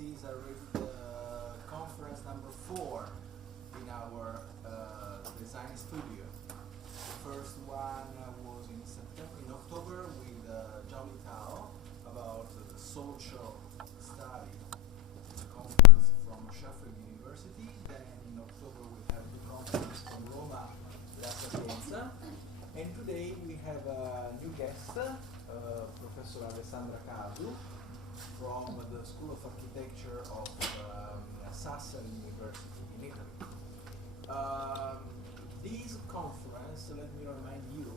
is already the conference number 4 in our design studio. The first one was in October with Jolly Tao about the social study conference from Sheffield University. Then in October we have the conference from Roma, La Sapienza. And today we have a new guest, Professor Alessandara Casu, from the School of Architecture of Sassari University in Italy. This conference, let me remind you,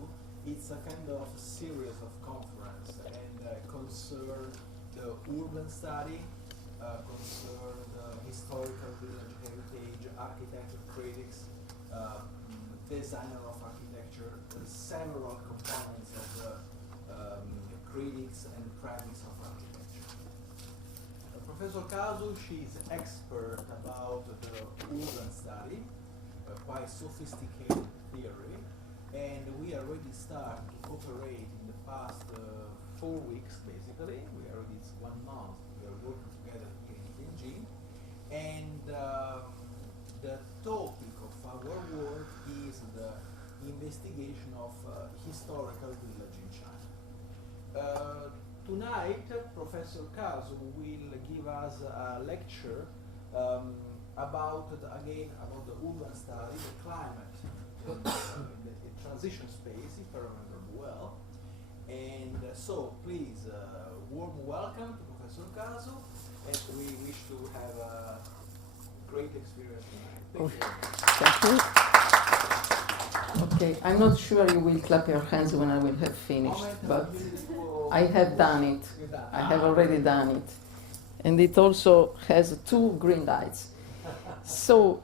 it's a kind of series of conference and concern the urban study, concern the historical village heritage, architecture critics, designer of architecture, several components of the critics and practice of architecture. Professor Casu, she's expert about the urban study, quite sophisticated theory, and we already started to cooperate in the past 4 weeks, basically. It's 1 month. We are working together here in Tianjin, and the topic of our work is the investigation of historical village in China. Tonight, Professor Casu will give us a lecture about the urban study, the climate in the transition space, if I remember well. And so, please, warm welcome to Professor Casu, and we wish to have a great experience tonight. Thank you. Okay, I'm not sure you will clap your hands when I will have finished, but I have done it. I have already done it. And it also has 2 green lights. So,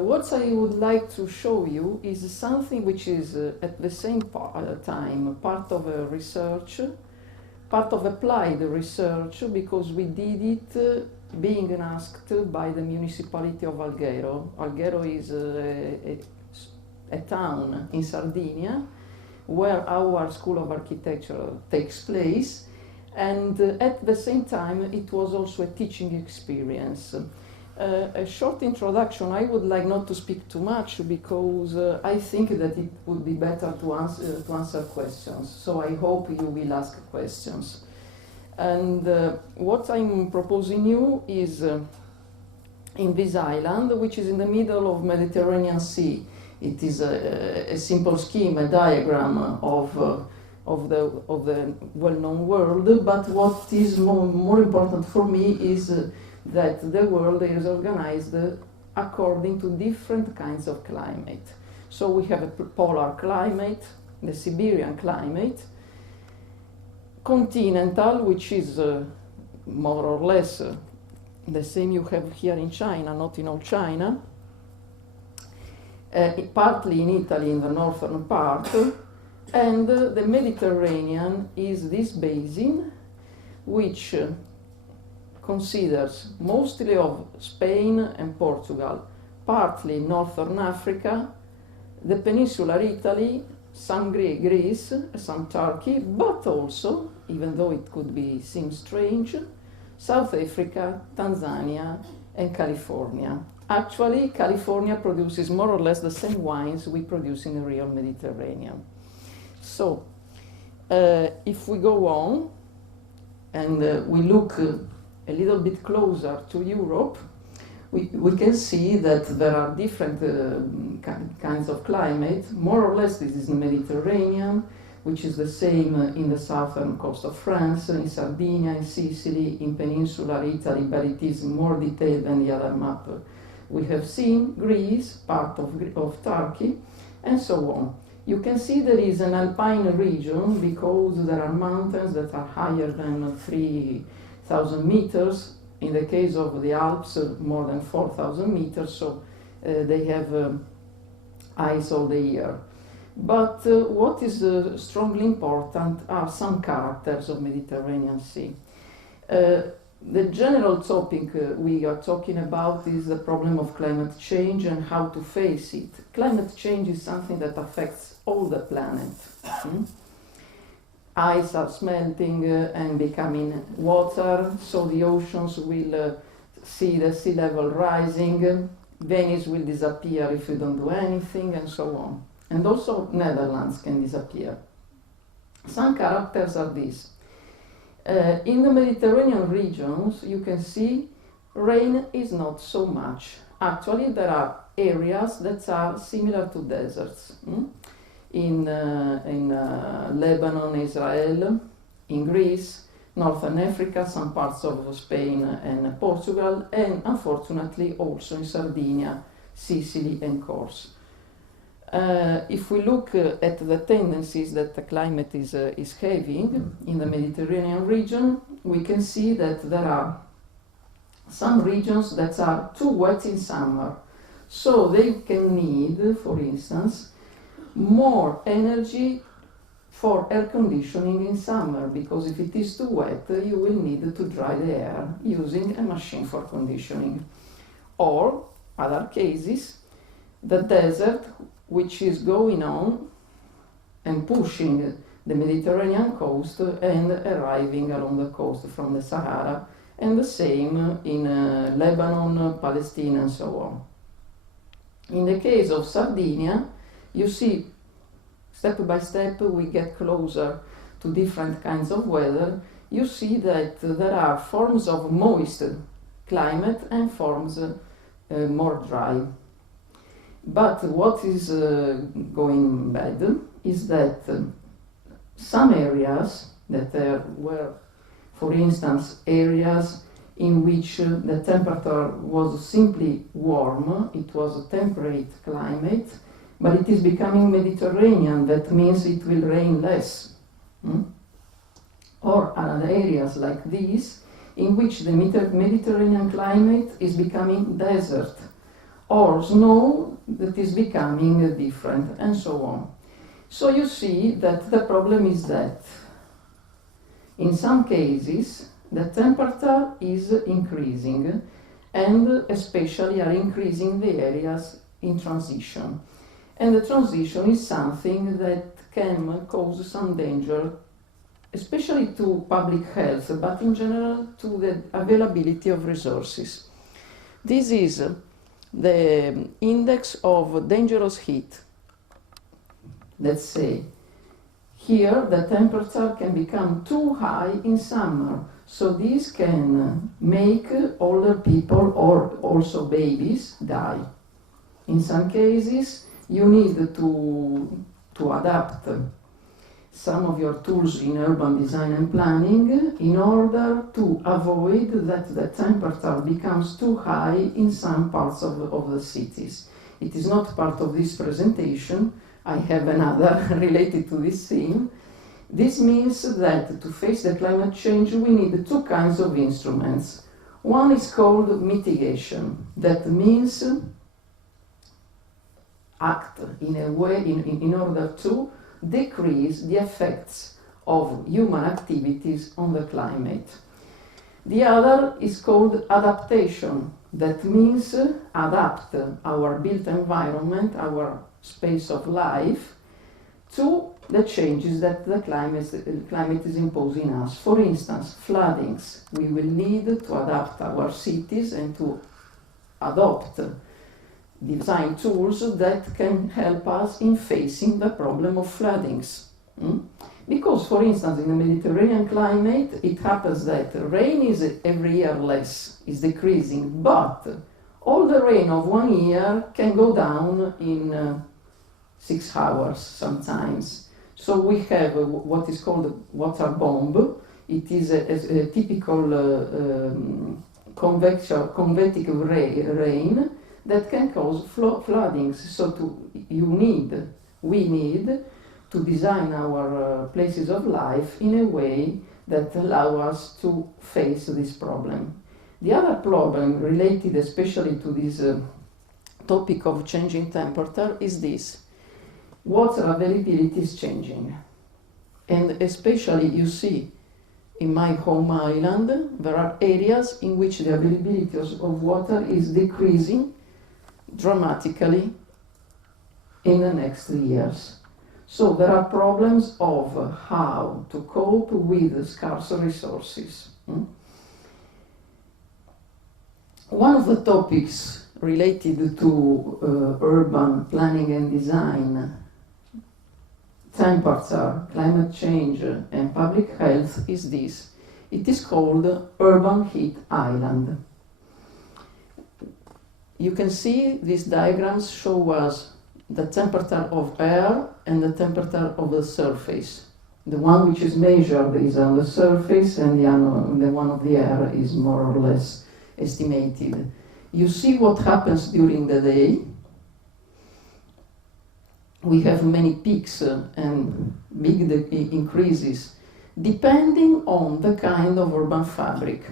what I would like to show you is something which is at the same time part of a research, part of applied research, because we did it being asked by the municipality of Alghero. Alghero is a town in Sardinia where our School of Architecture takes place, and at the same time it was also a teaching experience. A short introduction. I would like not to speak too much because I think that it would be better to answer questions. So I hope you will ask questions. And what I'm proposing you is in this island, which is in the middle of Mediterranean Sea. It is a simple scheme, a diagram of the well-known world. But what is more important for me is that the world is organized according to different kinds of climate. So we have a polar climate, the Siberian climate, continental, which is more or less the same you have here in China, not in all China, partly in Italy in the northern part, and the Mediterranean is this basin which considers mostly of Spain and Portugal, partly Northern Africa, the peninsular Italy, some Greece, some Turkey, but also, even though it could seem strange, South Africa, Tanzania, and California. Actually, California produces more or less the same wines we produce in the real Mediterranean. So, if we go on and we look a little bit closer to Europe, we can see that there are different kinds of climate. More or less this is the Mediterranean, which is the same in the southern coast of France, in Sardinia, in Sicily, in peninsular Italy, but it is more detailed than the other map we have seen, Greece, part of Turkey, and so on. You can see there is an alpine region because there are mountains that are higher than 3,000 meters. In the case of the Alps, more than 4,000 meters, so they have ice all the year. But what is strongly important are some characters of Mediterranean Sea. The general topic we are talking about is the problem of climate change and how to face it. Climate change is something that affects all the planet. ice are smelting and becoming water, so the oceans will see the sea level rising, Venice will disappear if you don't do anything, and so on. And also Netherlands can disappear. Some characters are these. In the Mediterranean regions, you can see rain is not so much. Actually, there are areas that are similar to deserts. In Lebanon, Israel, in Greece, Northern Africa, some parts of Spain and Portugal, and unfortunately also in Sardinia, Sicily and Corse. If we look at the tendencies that the climate is having in the Mediterranean region, we can see that there are some regions that are too wet in summer. So they can need, for instance, more energy for air conditioning in summer, because if it is too wet, you will need to dry the air using a machine for conditioning. Or, other cases, the desert, which is going on and pushing the Mediterranean coast and arriving along the coast from the Sahara, and the same in Lebanon, Palestine, and so on. In the case of Sardinia, you see, step by step we get closer to different kinds of weather. You see that there are forms of moist climate and forms more dry. But what is going bad is that some areas that were, for instance, areas in which the temperature was simply warm, it was a temperate climate, but it is becoming Mediterranean, that means it will rain less. Or other areas like these, in which the Mediterranean climate is becoming desert, or snow that is becoming different, and so on. So you see that the problem is that in some cases the temperature is increasing, and especially are increasing the areas in transition. And the transition is something that can cause some danger, especially to public health, but in general to the availability of resources. This is the index of dangerous heat. Let's say here the temperature can become too high in summer, so this can make older people or also babies die. In some cases you need to adapt some of your tools in urban design and planning in order to avoid that the temperature becomes too high in some parts of the cities. It is not part of this presentation. I have another related to this theme. This means that to face the climate change we need two kinds of instruments. One is called mitigation. That means act in a way in order to decrease the effects of human activities on the climate. The other is called adaptation. That means adapt our built environment, our space of life, to the changes that the climate is imposing us. For instance, floodings. We will need to adapt our cities and to adopt design tools that can help us in facing the problem of floodings. Because, for instance, in the Mediterranean climate, it happens that rain is every year less, is decreasing, but all the rain of 1 year can go down in 6 hours sometimes. So we have what is called a water bomb. It is a typical convective rain that can cause floodings. So we need to design our places of life in a way that allow us to face this problem. The other problem related especially to this topic of changing temperature is this. Water availability is changing. And especially you see in my home island there are areas in which the availability of water is decreasing dramatically in the next years. So there are problems of how to cope with scarce resources. One of the topics related to urban planning and design, temperature, climate change, and public health is this. It is called urban heat island. You can see these diagrams show us the temperature of air and the temperature of the surface. The one which is measured is on the surface, and the one of the air is more or less estimated. You see what happens during the day. We have many peaks and big increases depending on the kind of urban fabric.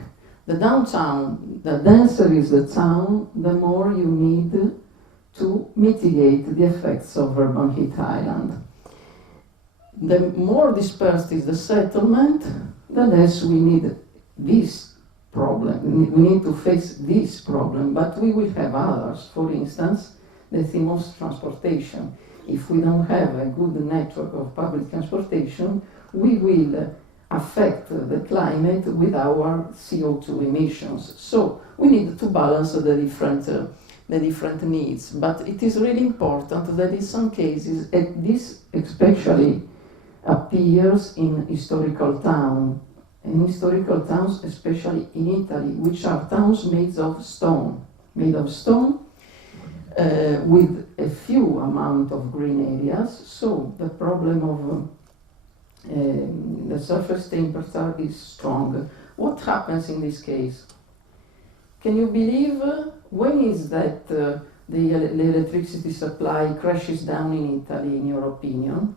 The downtown, the denser is the town, the more you need to mitigate the effects of urban heat island. The more dispersed is the settlement, the less we need this problem. We need to face this problem, but we will have others. For instance, the theme of transportation. If we don't have a good network of public transportation, we will affect the climate with our CO2 emissions. So we need to balance the different needs. But it is really important that in some cases, this especially appears in historical towns, especially in Italy, which are towns made of stone, with a few amount of green areas. So the problem of the surface temperature is strong. What happens in this case? Can you believe when is that the electricity supply crashes down in Italy, in your opinion?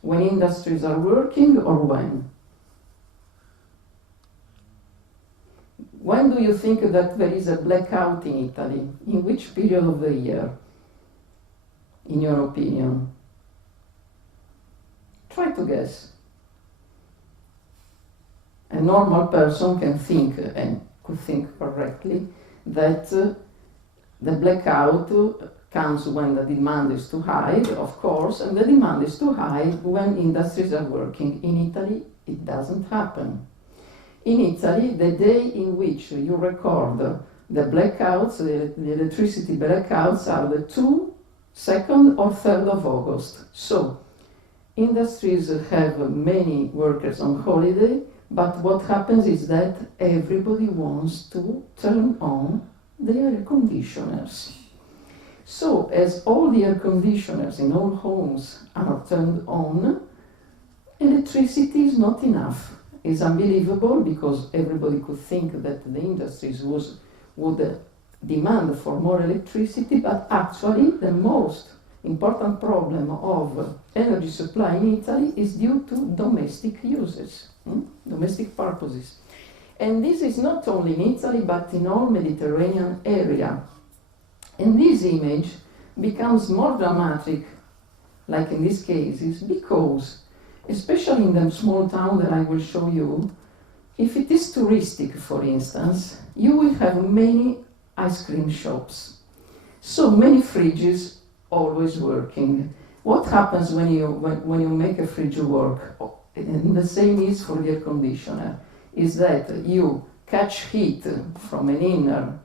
When industries are working, or when? When do you think that there is a blackout in Italy? In which period of the year, in your opinion? Try to guess. A normal person can think, and could think correctly, that the blackout comes when the demand is too high, of course, and the demand is too high when industries are working. In Italy, it doesn't happen. In Italy, the day in which you record the blackouts, the electricity blackouts, are the 2nd or 3rd of August. So, industries have many workers on holiday, but what happens is that everybody wants to turn on the air conditioners. So, as all the air conditioners in all homes are turned on, electricity is not enough. It's unbelievable, because everybody could think that the industries would demand for more electricity, but actually the most important problem of energy supply in Italy is due to domestic uses, domestic purposes. And this is not only in Italy, but in all Mediterranean area. And this image becomes more dramatic, like in these cases, because especially in the small town that I will show you, if it is touristic, for instance, you will have many ice cream shops. So many fridges always working. What happens when you make a fridge work, and the same is for the air conditioner, is that you catch heat from an inner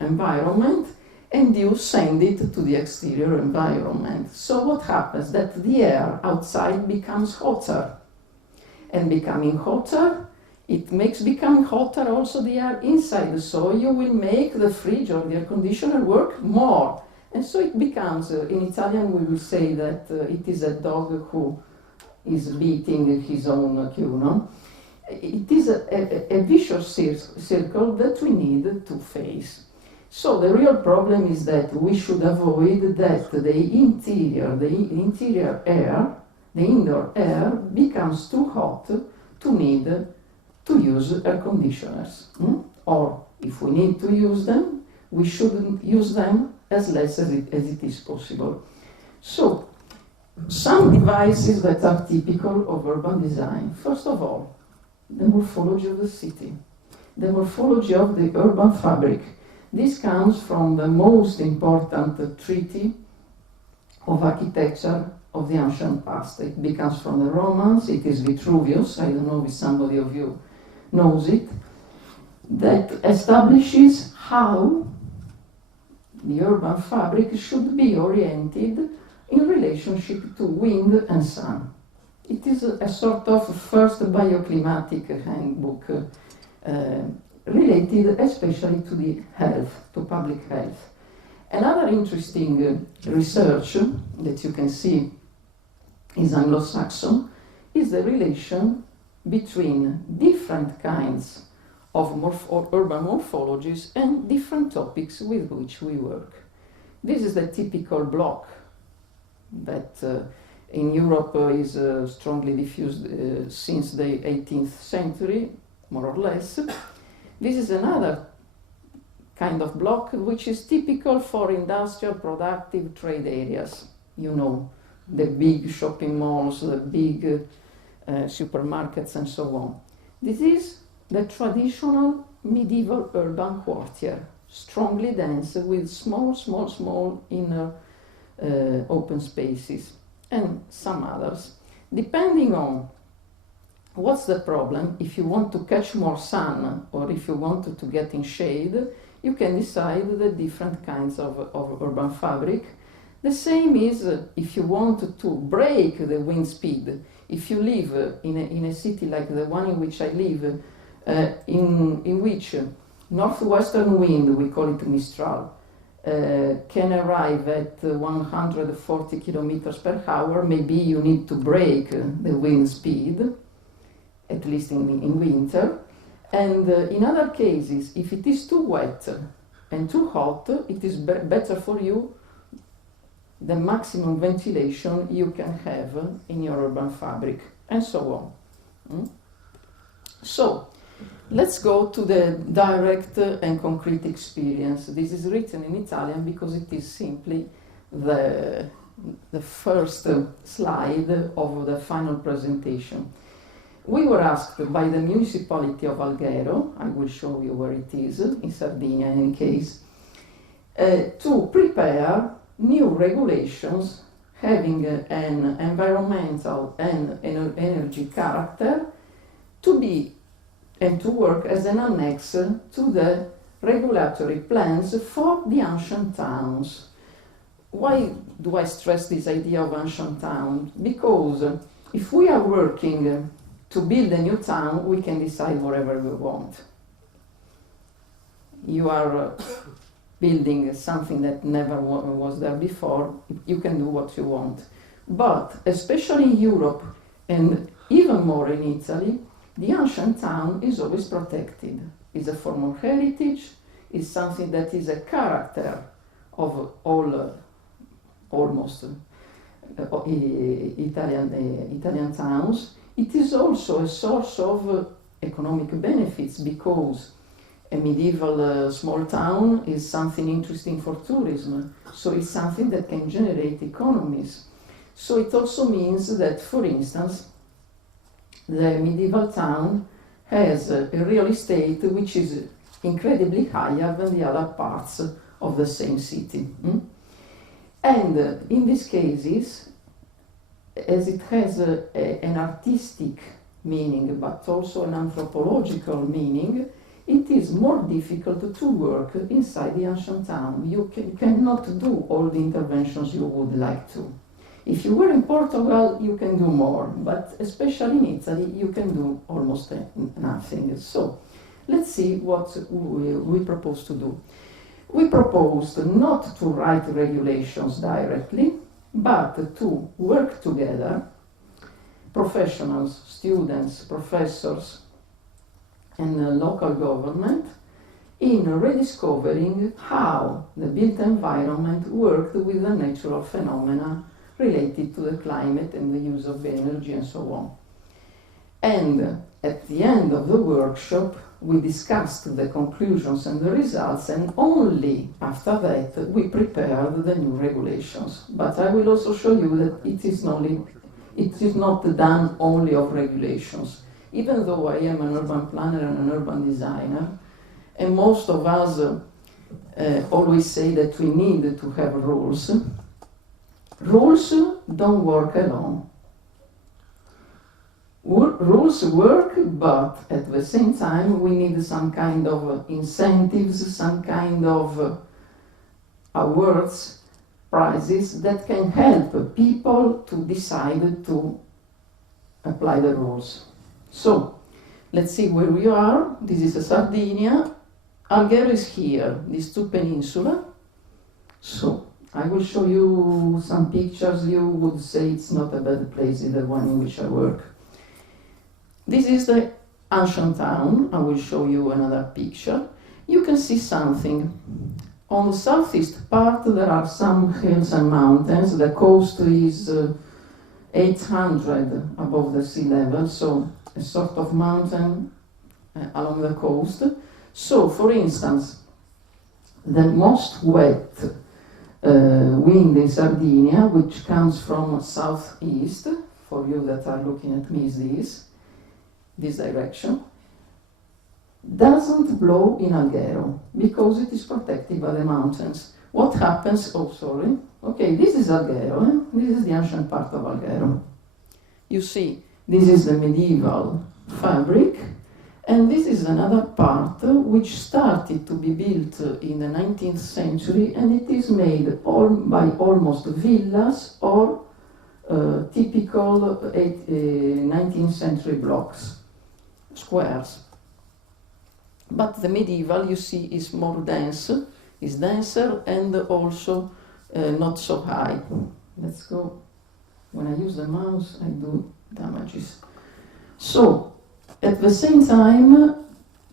environment and you send it to the exterior environment. So what happens? That the air outside becomes hotter. And becoming hotter, it makes becoming hotter also the air inside. So you will make the fridge or the air conditioner work more. And so it becomes, in Italian we will say that it is a dog who is beating his own cue, no? It is a vicious circle that we need to face. So the real problem is that we should avoid that the interior air, the indoor air, becomes too hot to need to use air conditioners. Or if we need to use them, we shouldn't use them as less as it is possible. So, some devices that are typical of urban design. First of all, the morphology of the city, the morphology of the urban fabric. This comes from the most important treaty of architecture of the ancient past. It becomes from the Romans, it is Vitruvius, I don't know if somebody of you knows it, that establishes how the urban fabric should be oriented in relationship to wind and sun. It is a sort of first bioclimatic handbook related especially to the health, to public health. Another interesting research that you can see is Anglo-Saxon, is the relation between different kinds of urban morphologies and different topics with which we work. This is the typical block that in Europe is strongly diffused since the 18th century, more or less. This is another kind of block which is typical for industrial productive trade areas. You know, the big shopping malls, the big supermarkets and so on. This is the traditional medieval urban courtyard, strongly dense with small inner open spaces and some others. Depending on what's the problem, if you want to catch more sun or if you want to get in shade, you can decide the different kinds of urban fabric. The same is if you want to break the wind speed. If you live in a city like the one in which I live, in which northwestern wind, we call it Mistral, can arrive at 140 kilometers per hour, maybe you need to break the wind speed, at least in winter. And in other cases, if it is too wet and too hot, it is better for you the maximum ventilation you can have in your urban fabric, and so on. So, let's go to the direct and concrete experience. This is written in Italian because it is simply the first slide of the final presentation. We were asked by the municipality of Alghero, I will show you where it is, in Sardinia in any case, to prepare new regulations having an environmental and energy character to be and to work as an annex to the regulatory plans for the ancient towns. Why do I stress this idea of ancient town? Because if we are working to build a new town, we can decide whatever we want. You are building something that never was there before, you can do what you want. But especially in Europe, and even more in Italy, the ancient town is always protected. It's a form of heritage, it's something that is a character of all, almost Italian towns. It is also a source of economic benefits because a medieval small town is something interesting for tourism, so it's something that can generate economies. So it also means that, for instance, the medieval town has a real estate which is incredibly higher than the other parts of the same city. And in these cases, as it has an artistic meaning but also an anthropological meaning, it is more difficult to work inside the ancient town. You cannot do all the interventions you would like to. If you were in Portugal, you can do more, but especially in Italy, you can do almost nothing. So, let's see what we propose to do. We proposed not to write regulations directly, but to work together, professionals, students, professors, and local government, in rediscovering how the built environment worked with the natural phenomena related to the climate and the use of energy and so on. And at the end of the workshop, we discussed the conclusions and the results, and only after that we prepared the new regulations. But I will also show you that it is not done only of regulations. Even though I am an urban planner and an urban designer, and most of us always say that we need to have rules. Rules don't work alone. Rules work, but at the same time we need some kind of incentives, some kind of awards, prizes that can help people to decide to apply the rules. So, let's see where we are. This is Sardinia. Alghero is here, these two peninsulas. So, I will show you some pictures. You would say it's not a bad place, it's the one in which I work. This is the ancient town. I will show you another picture. You can see something. On the southeast part there are some hills and mountains. The coast is 800 above the sea level, so a sort of mountain along the coast. So, for instance, the most wet wind in Sardinia, which comes from southeast, for you that are looking at me, is this direction, doesn't blow in Alghero because it is protected by the mountains. What happens? Oh, sorry. Okay, this is Alghero. This is the ancient part of Alghero. You see, this is the medieval fabric, and this is another part which started to be built in the 19th century, and it is made by almost villas or typical 19th century blocks, squares. But the medieval, you see, is more dense, is denser, and also not so high. Let's go. When I use the mouse, I do damages. So, at the same time,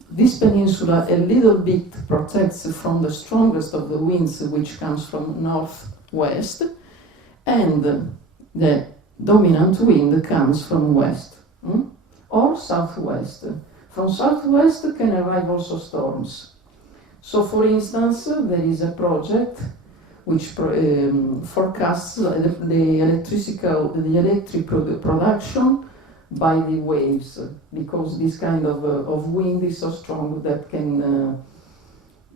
this peninsula a little bit protects from the strongest of the winds, which comes from northwest, and the dominant wind comes from west or southwest. From southwest can arrive also storms. So, for instance, there is a project which forecasts the electric production by the waves, because this kind of wind is so strong that can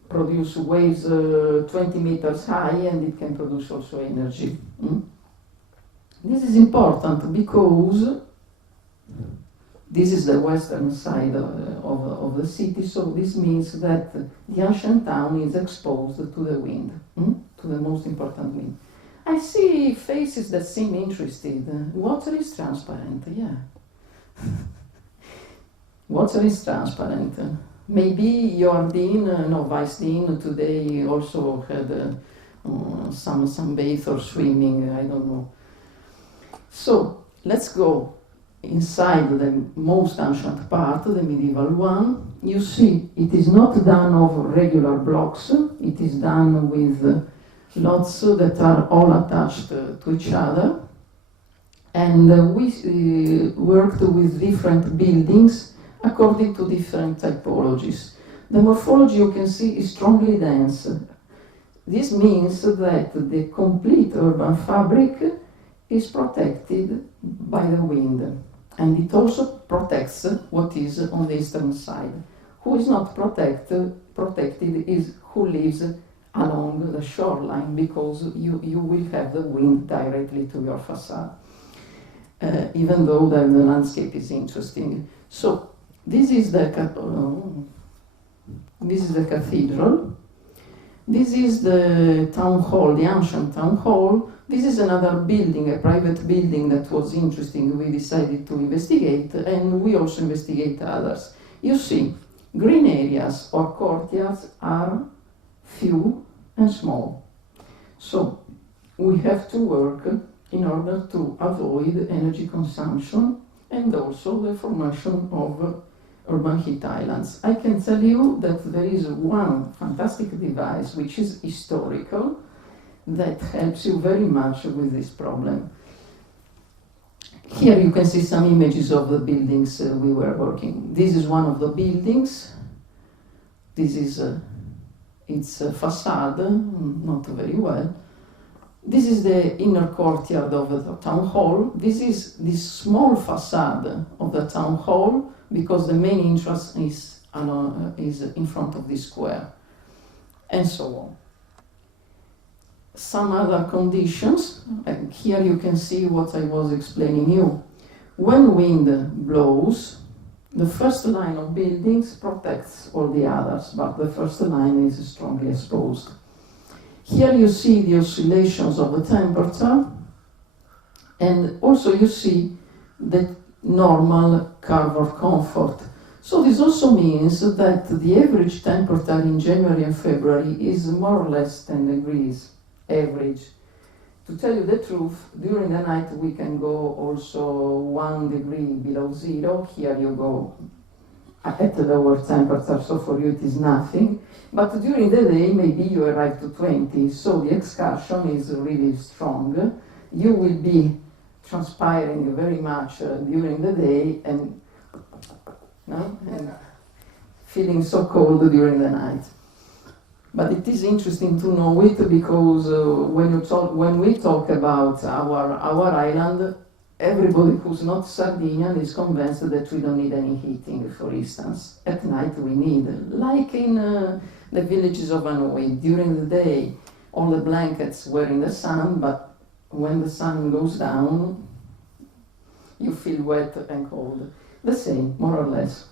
produce waves 20 meters high, and it can produce also energy. This is important because this is the western side of the city, so this means that the ancient town is exposed to the wind, to the most important wind. I see faces that seem interested. Water is transparent, yeah. Water is transparent. Maybe your dean, vice dean, today also had some bath or swimming, I don't know. So, let's go inside the most ancient part, the medieval one. You see, it is not done of regular blocks, it is done with lots that are all attached to each other. And we worked with different buildings according to different typologies. The morphology, you can see, is strongly dense. This means that the complete urban fabric is protected by the wind. And it also protects what is on the eastern side. Who is not protected is who lives along the shoreline, because you will have the wind directly to your facade, even though the landscape is interesting. So this is the cathedral. This is the town hall, the ancient town hall. This is another building, a private building that was interesting. We decided to investigate, and we also investigate others. You see, green areas or courtyards are few and small. So we have to work in order to avoid energy consumption and also the formation of urban heat islands. I can tell you that there is one fantastic device which is historical that helps you very much with this problem. Here you can see some images of the buildings we were working. This is one of the buildings. This is its facade, not very well. This is the inner courtyard of the town hall. This is this small facade of the town hall, because the main interest is in front of this square, and so on. some other conditions. And here you can see what I was explaining you. When wind blows, the first line of buildings protects all the others, but the first line is strongly exposed. Here you see the oscillations of the temperature, and also you see the normal curve of comfort. So this also means that the average temperature in January and February is more or less 10 degrees, average. To tell you the truth, during the night we can go also 1 degree below zero. Here you go at the lower temperature, so for you it is nothing. But during the day, maybe you arrive to 20, so the excursion is really strong. You will be transpiring very much during the day and feeling so cold during the night. But it is interesting to know it because when we talk about our island, everybody who's not Sardinian is convinced that we don't need any heating, for instance. At night we need, like in the villages of Hanoi, during the day all the blankets were in the sun, but when the sun goes down, you feel wet and cold. The same, more or less.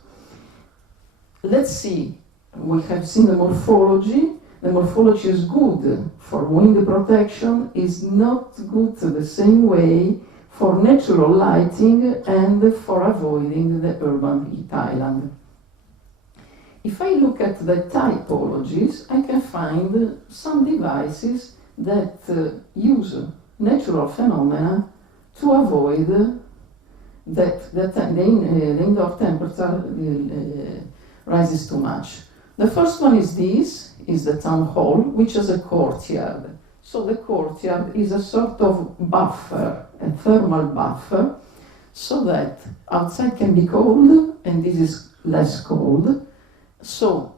Let's see. We have seen the morphology. The morphology is good for wind protection, is not good the same way for natural lighting and for avoiding the urban heat island. If I look at the typologies, I can find some devices that use natural phenomena to avoid that the indoor temperature rises too much. The first one is this, is the town hall, which is a courtyard. So the courtyard is a sort of buffer, a thermal buffer, so that outside can be cold and this is less cold. So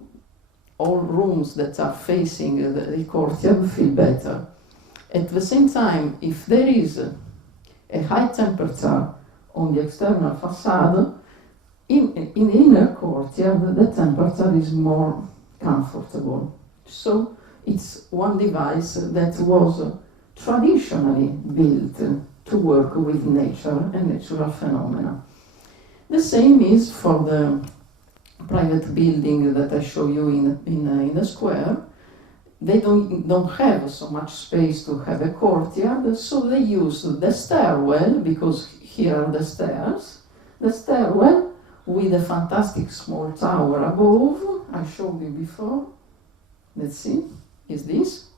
all rooms that are facing the courtyard feel better. At the same time, if there is a high temperature on the external facade, in the inner courtyard the temperature is more comfortable. So it's one device that was traditionally built to work with nature and natural phenomena. The same is for the private building that I show you in the square. They don't have so much space to have a courtyard, so they use the stairwell, because here are the stairs, the stairwell with a fantastic small tower above. I showed you before. Let's see, is this?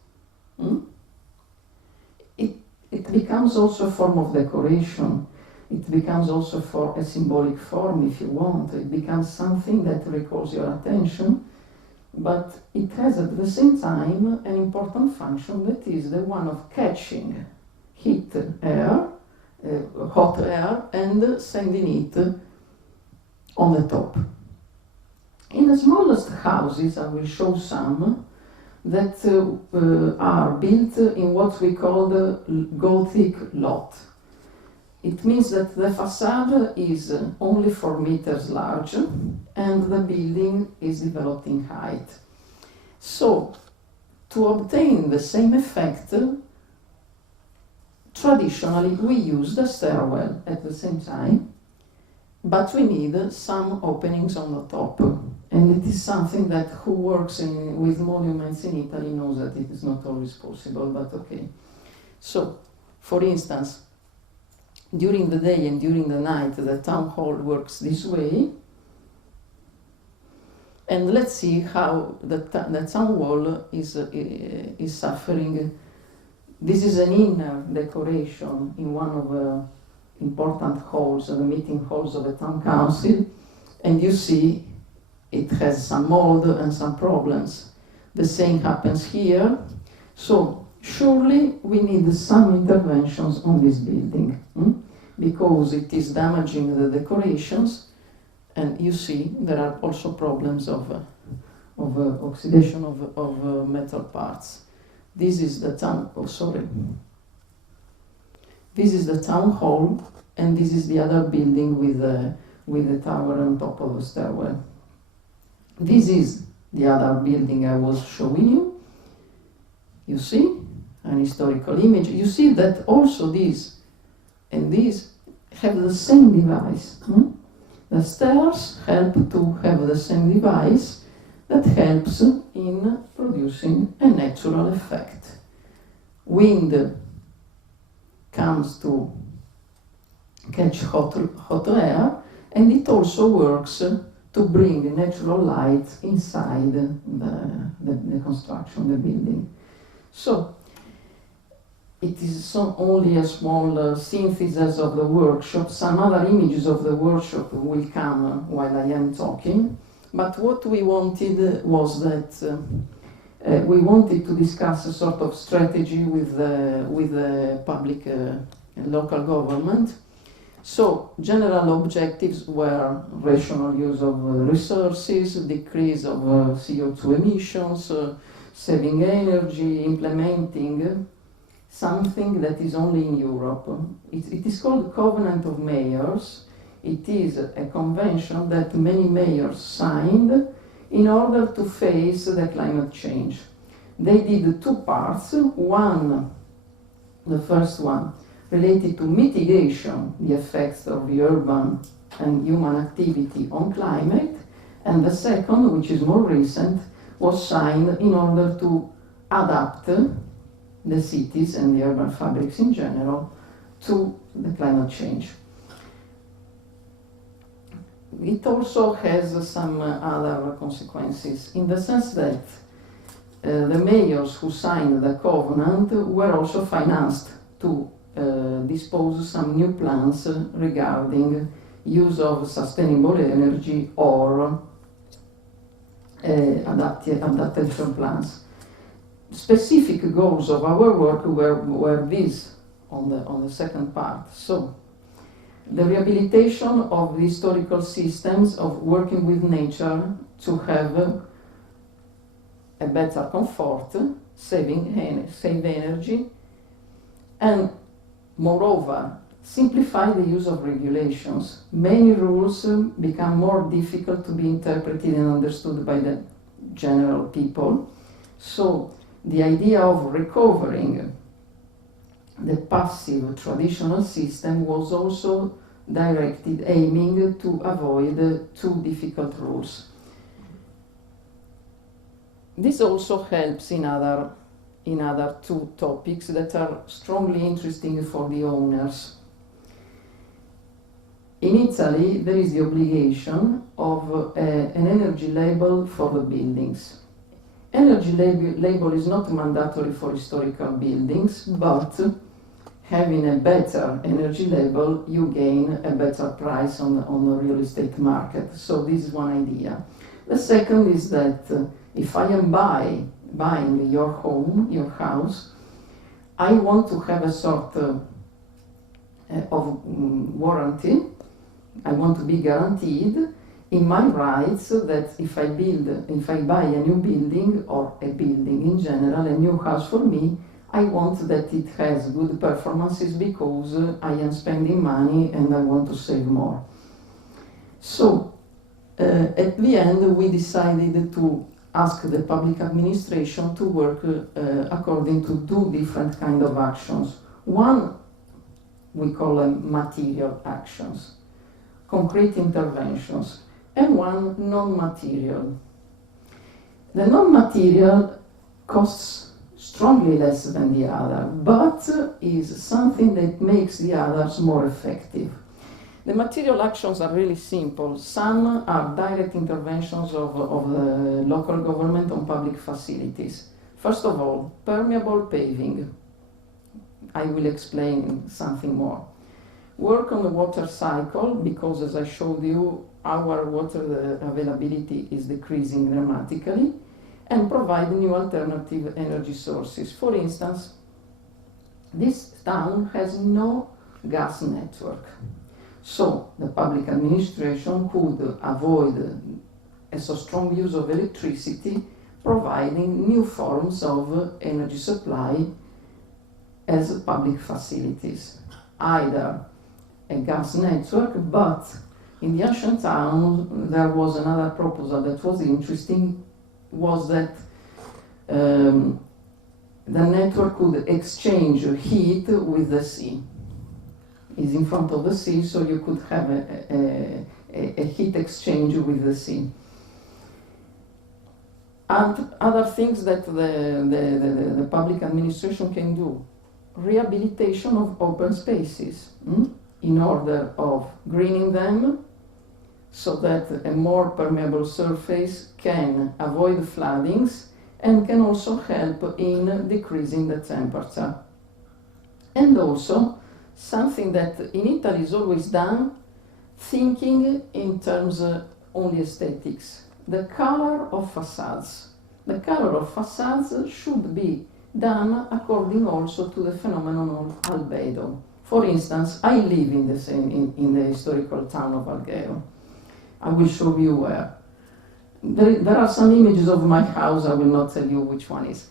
It becomes also a form of decoration. It becomes also for a symbolic form, if you want. It becomes something that recalls your attention, but it has at the same time an important function, that is the one of catching heat air, hot air, and sending it on the top. In the smallest houses, I will show some that are built in what we call the Gothic lot. It means that the facade is only 4 meters large and the building is developed in height. So, to obtain the same effect, traditionally we use the stairwell at the same time, but we need some openings on the top. And it is something that who works with monuments in Italy knows that it is not always possible, but okay. So, for instance, during the day and during the night, the town hall works this way. And let's see how the town hall is suffering. This is an inner decoration in one of the important halls, the meeting halls of the town council, and you see it has some mold and some problems. The same happens here. So surely we need some interventions on this building, because it is damaging the decorations, and you see there are also problems of oxidation of metal parts. This is the town. This is the town hall, and this is the other building with the tower on top of the stairwell. This is the other building I was showing you. You see, an historical image. You see that also these and these have the same device. The stairs help to have the same device that helps in producing a natural effect. Wind comes to catch hot air, and it also works to bring natural light inside the construction, the building. So it is only a small synthesis of the workshop. Some other images of the workshop will come while I am talking. But what we wanted was that we wanted to discuss a sort of strategy with the public local government. So general objectives were rational use of resources, decrease of CO2 emissions, saving energy, implementing something that is only in Europe. It is called Covenant of Mayors. It is a convention that many mayors signed in order to face the climate change. They did two parts. One, the first one, related to mitigation, the effects of the urban and human activity on climate, and the second, which is more recent, was signed in order to adapt the cities and the urban fabrics in general to the climate change. It also has some other consequences, in the sense that the mayors who signed the covenant were also financed to dispose some new plans regarding use of sustainable energy or adaptation plans. Specific goals of our work were these on the second part. So, the rehabilitation of the historical systems of working with nature to have a better comfort, save energy, and moreover, simplify the use of regulations. Many rules become more difficult to be interpreted and understood by the general people. So the idea of recovering the passive traditional system was also directed, aiming to avoid too difficult rules. This also helps in other two topics that are strongly interesting for the owners. In Italy, there is the obligation of an energy label for the buildings. Energy label is not mandatory for historical buildings, but having a better energy label, you gain a better price on the real estate market. So this is one idea. The second is that if I am buying your home, your house, I want to have a sort of warranty. I want to be guaranteed in my rights that if I buy a new building, or a building in general, a new house for me, I want that it has good performances because I am spending money and I want to save more. So at the end we decided to ask the public administration to work according to two different kind of actions. One, we call them material actions, concrete interventions, and one non-material. The non-material costs strongly less than the other, but is something that makes the others more effective. The material actions are really simple. Some are direct interventions of the local government on public facilities. First of all, permeable paving. I will explain something more. Work on the water cycle, because as I showed you, our water availability is decreasing dramatically, and provide new alternative energy sources. For instance, this town has no gas network. So the public administration could avoid a so strong use of electricity, providing new forms of energy supply as public facilities. Either a gas network, but in the ancient town there was another proposal that was interesting, was that the network could exchange heat with the sea. It's in front of the sea, so you could have a heat exchange with the sea. And other things that the public administration can do. Rehabilitation of open spaces in order of greening them so that a more permeable surface can avoid floodings and can also help in decreasing the temperature. And also, something that in Italy is always done, thinking in terms only aesthetics. The color of facades. The color of facades should be done according also to the phenomenon of albedo. For instance, I live in the historical town of Alghero. I will show you where. There are some images of my house, I will not tell you which one is.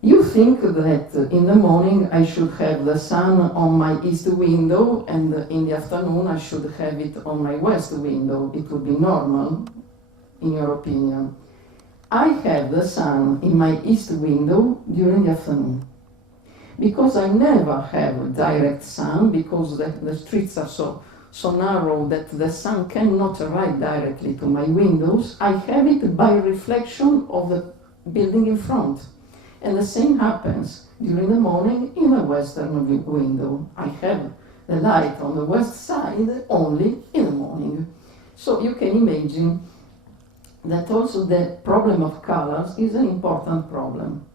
You think that in the morning I should have the sun on my east window and in the afternoon I should have it on my west window. It would be normal, in your opinion. I have the sun in my east window during the afternoon. Because I never have direct sun, because the streets are so narrow that the sun cannot arrive directly to my windows, I have it by reflection of the building in front. And the same happens during the morning in the western window. I have the light on the west side only in the morning. So you can imagine that also the problem of colors is an important problem.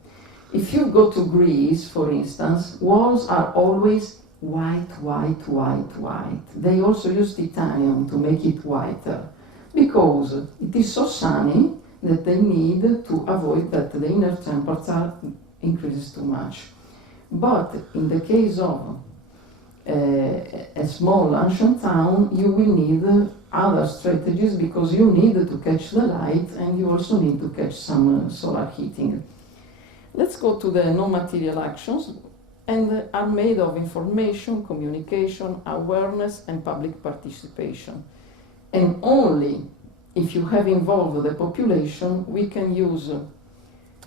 If you go to Greece, for instance, walls are always white, white, white, white. They also use titanium to make it whiter because it is so sunny that they need to avoid that the inner temperature increases too much. But in the case of a small ancient town, you will need other strategies because you need to catch the light and you also need to catch some solar heating. Let's go to the non-material actions, and are made of information, communication, awareness, and public participation. And only if you have involved the population, we can use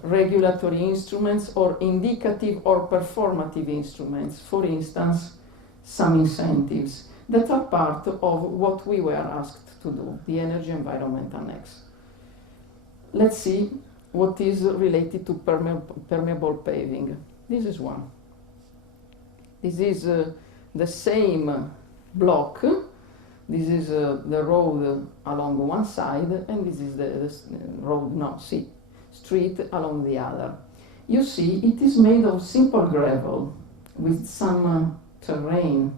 regulatory instruments or indicative or performative instruments. For instance, some incentives that are part of what we were asked to do, the Energy Environment Annex. Let's see what is related to permeable paving. This is one. This is the same block. This is the road along one side, and this is the street along the other. You see, it is made of simple gravel with some terrain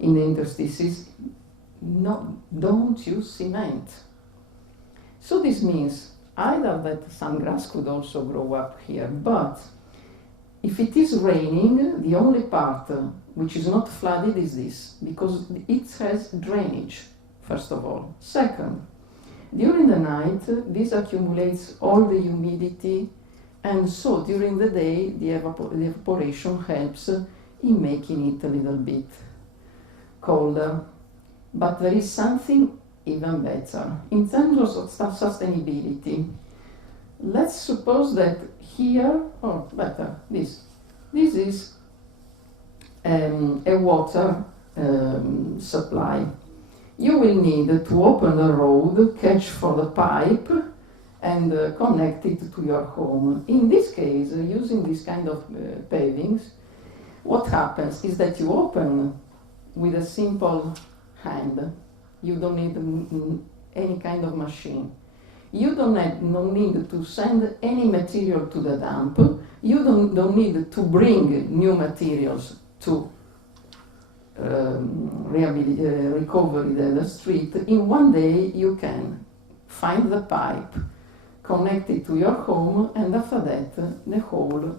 in the interstices. No, don't use cement. So this means either that some grass could also grow up here, but if it is raining, the only part which is not flooded is this, because it has drainage, first of all. Second, during the night, this accumulates all the humidity, and so during the day, the evaporation helps in making it a little bit colder. But there is something even better. In terms of sustainability, let's suppose that here, or better, this is a water supply. You will need to open the road, catch for the pipe, and connect it to your home. In this case, using this kind of pavings, what happens is that you open with a simple hand. You don't need any kind of machine. You don't need to send any material to the dump. You don't need to bring new materials to recover the street. In one day you can find the pipe, connect it to your home, and after that the whole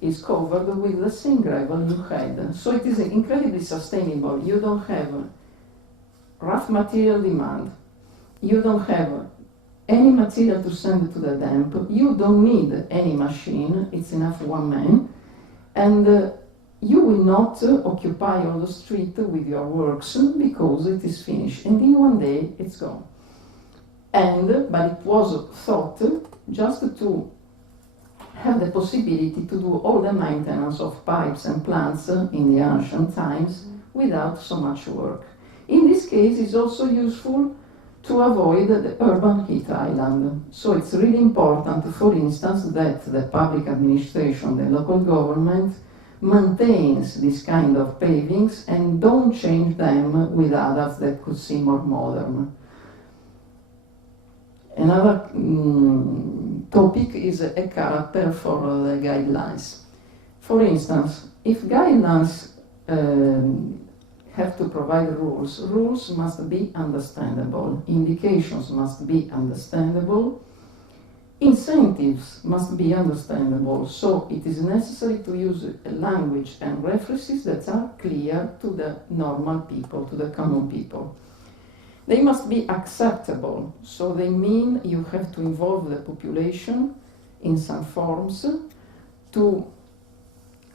is covered with the same gravel you had. So it is incredibly sustainable. You don't have rough material demand. You don't have any material to send to the dump. You don't need any machine. It's enough one man. And you will not occupy all the street with your works because it is finished. And in one day it's gone. But it was thought just to have the possibility to do all the maintenance of pipes and plants in the ancient times without so much work. In this case, it's also useful to avoid the urban heat island. So it's really important, for instance, that the public administration, the local government, maintains this kind of pavings and don't change them with others that could seem more modern. Another topic is a character for the guidelines. For instance, if guidelines have to provide rules, rules must be understandable, indications must be understandable, incentives must be understandable, so it is necessary to use a language and references that are clear to the normal people, to the common people. They must be acceptable, so they mean you have to involve the population in some forms to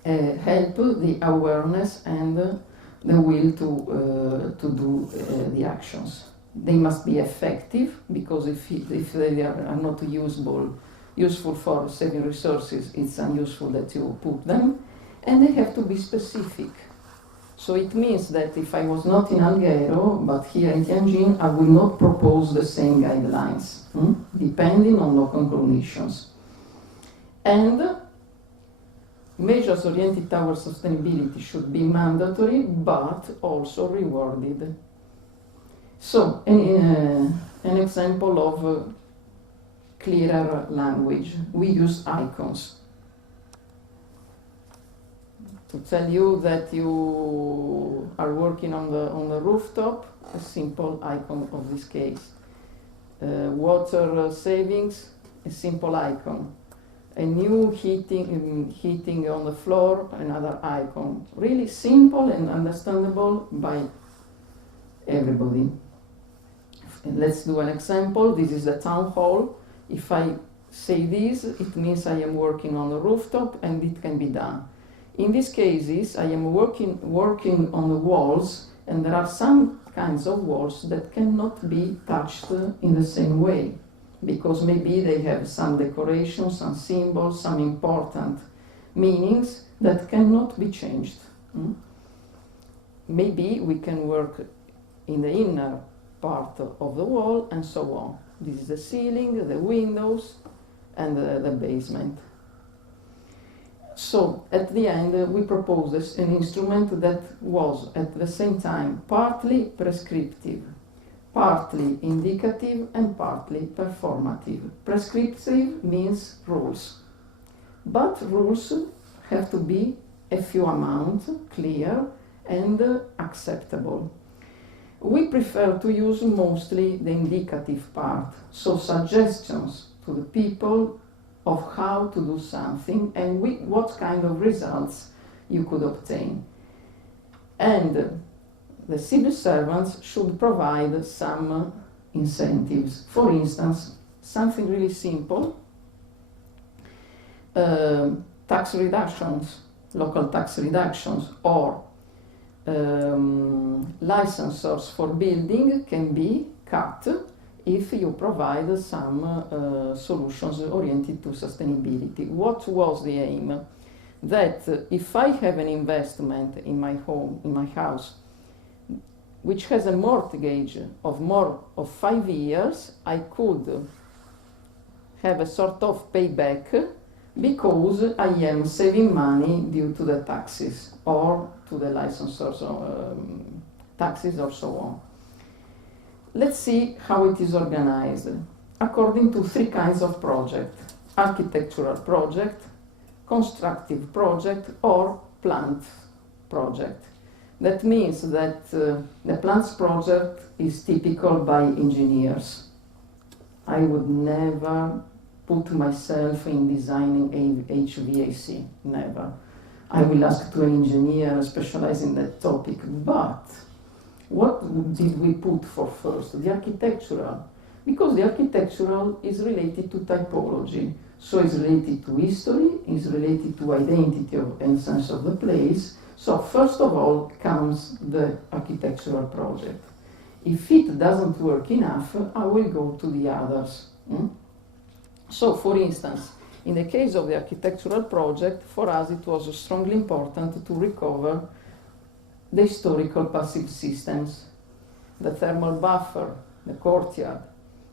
help the awareness and the will to do the actions. They must be effective, because if they are not useful for saving resources, it's unuseful that you put them, and they have to be specific. So it means that if I was not in Alghero, but here in Tianjin, I will not propose the same guidelines, depending on local conditions. And measures oriented towards sustainability should be mandatory, but also rewarded. So, an example of clearer language. We use icons to tell you that you are working on the rooftop. A simple icon of this case. Water savings, a simple icon. A new heating on the floor, another icon. Really simple and understandable by everybody. Let's do an example. This is the town hall. If I say this, it means I am working on the rooftop and it can be done. In these cases, I am working on the walls, and there are some kinds of walls that cannot be touched in the same way, because maybe they have some decoration, some symbols, some important meanings that cannot be changed. Maybe we can work in the inner part of the wall and so on. This is the ceiling, the windows, and the basement. So at the end we proposed an instrument that was at the same time partly prescriptive, partly indicative, and partly performative. Prescriptive means rules, but rules have to be a few amount, clear and acceptable. We prefer to use mostly the indicative part, so suggestions to the people of how to do something and what kind of results you could obtain. And the civil servants should provide some incentives. For instance, something really simple, tax reductions, local tax reductions, or licensors for building can be cut if you provide some solutions oriented to sustainability. What was the aim? That if I have an investment in my home, in my house, which has a mortgage of more of 5 years, I could have a sort of payback because I am saving money due to the taxes or to the licensors taxes or so on. Let's see how it is organized according to 3 kinds of project: architectural project, constructive project, or plant project. That means that the plants project is typical by engineers. I would never put myself in designing HVAC, never. I will ask to an engineer specialized in that topic, but what did we put for first? The architectural, because the architectural is related to typology, so it's related to history, it's related to identity and sense of the place. So first of all comes the architectural project. If it doesn't work enough, I will go to the others. So for instance, In the case of the architectural project, for us it was strongly important to recover the historical passive systems, the thermal buffer, the courtyard,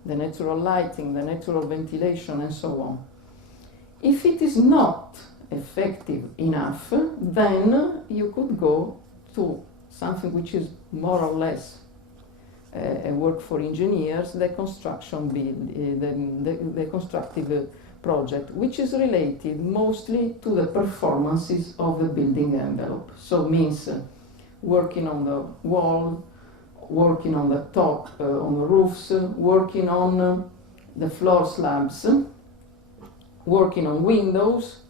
the natural lighting, the natural ventilation, and so on. If it is not effective enough, then you could go to something which is more or less a work for engineers, the construction the constructive project, which is related mostly to the performances of the building envelope. So means working on the wall, working on the top, on the roofs, working on the floor slabs, working on windows.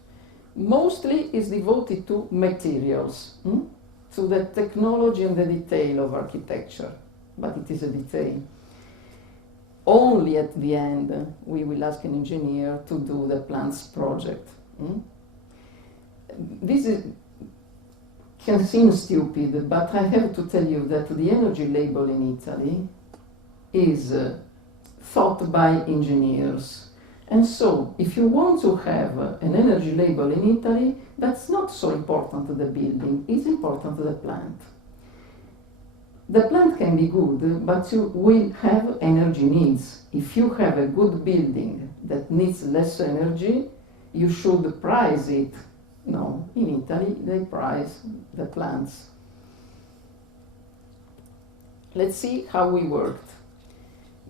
Mostly is devoted to materials, to the technology and the detail of architecture, but it is a detail. Only at the end we will ask an engineer to do the plans project. This can seem stupid, but I have to tell you that the energy label in Italy is thought by engineers. And so, if you want to have an energy label in Italy, that's not so important to the building, it's important to the plant. The plant can be good, but you will have energy needs. If you have a good building that needs less energy, you should price it. No, in Italy they price the plants. Let's see how we worked.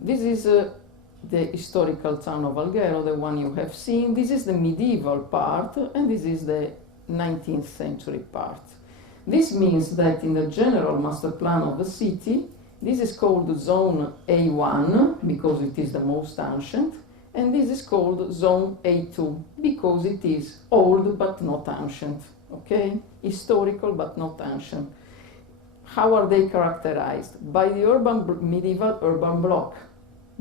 This is the historical town of Alghero, the one you have seen. This is the medieval part, and this is the 19th century part. This means that in the general master plan of the city, this is called zone A1 because it is the most ancient, and this is called zone A2 because it is old but not ancient, okay? Historical but not ancient. How are they characterized? By the medieval urban block,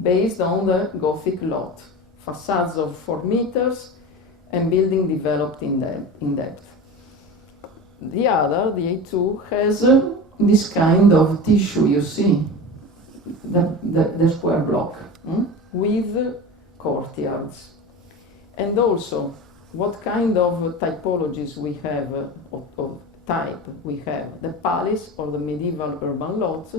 based on the Gothic lot, facades of 4 meters, and building developed in depth. The other, the A2, has this kind of tissue, you see, the square block, with courtyards. And also, what kind of typologies we have, of type we have, the palace or the medieval urban lot.